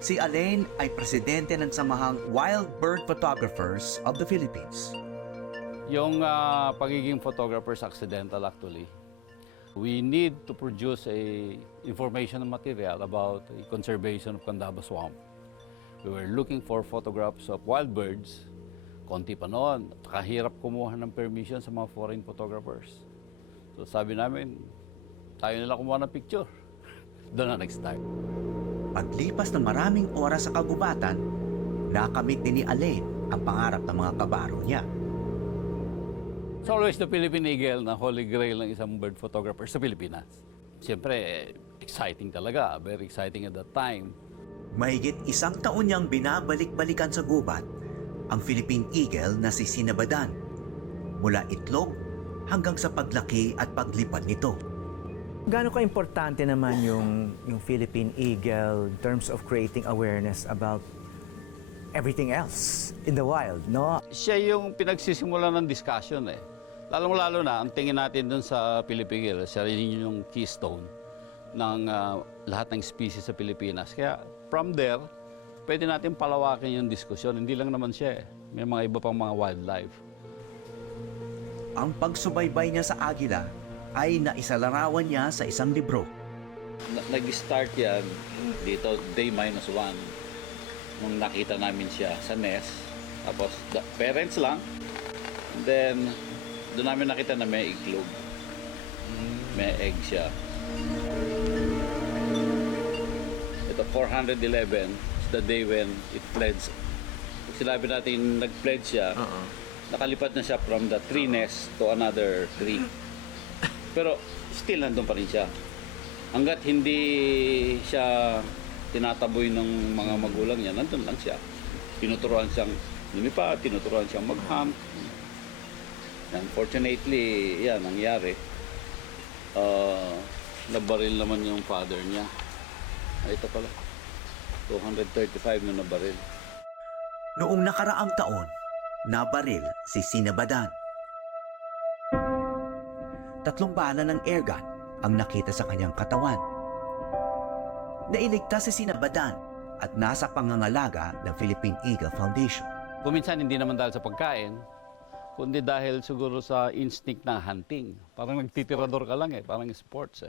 Si Alain ay presidente ng samahang Wild Bird Photographers of the Philippines. Yung pagiging photographers accidental actually. We need to produce information material about the conservation of Candaba Swamp. We were looking for photographs of wild birds. Konti pa noon, kahirap kumuha ng permission sa mga foreign photographers. So sabi namin, tayo nila kumuha ng picture. Doon na nag-start. Paglipas ng maraming oras sa kagubatan, nakamit din ni Alain ang pangarap ng mga kabaro niya. It's always the Philippine Eagle na holy grail ng isang bird photographer sa Pilipinas. Siyempre, exciting talaga. Very exciting at that time. Mahigit isang taon niyang binabalik-balikan sa gubat ang Philippine Eagle na si Sinabadan. Mula itlog hanggang sa paglaki at paglipad nito. Gaano ka-importante naman yung Philippine Eagle in terms of creating awareness about everything else in the wild, no? Siya yung pinagsisimula ng discussion eh. Lalong-lalo na, ang tingin natin dun sa Philippine Eagle, siya rin yung keystone ng lahat ng species sa Pilipinas. Kaya from there, pwede natin palawakin yung diskusyon. Hindi lang naman siya eh. May mga iba pang mga wildlife. Ang pagsubaybay niya sa agila ay naisalarawan niya sa isang libro. Nag-start yan dito, day -1. Nung nakita namin siya sa nest. Tapos, parents lang. And then, doon namin nakita na may iglog. May egg siya. Ito, 411 is the day when it pledged. Pag sinabi natin nag-pledge siya, nakalipat na siya from the tree nest to another tree. Pero, still nandun pa rin siya. Hanggat hindi siya tinataboy ng mga magulang niya, nandun lang siya. Tinuturuan siyang lumipad, tinuturuan siyang mag-hunt. Unfortunately, yan, nangyari. Nabaril naman yung father niya. Ito pala, 235 na nabaril. Noong nakaraang taon, nabaril si Sinabadan. 3 bala ng airgun ang nakita sa kanyang katawan. Nailigtas si Sinabadan at nasa pangangalaga ng Philippine Eagle Foundation. Kuminsan hindi naman dahil sa pagkain, kundi dahil siguro sa instinct ng hunting. Parang nagtitirador ka lang eh, parang sports eh.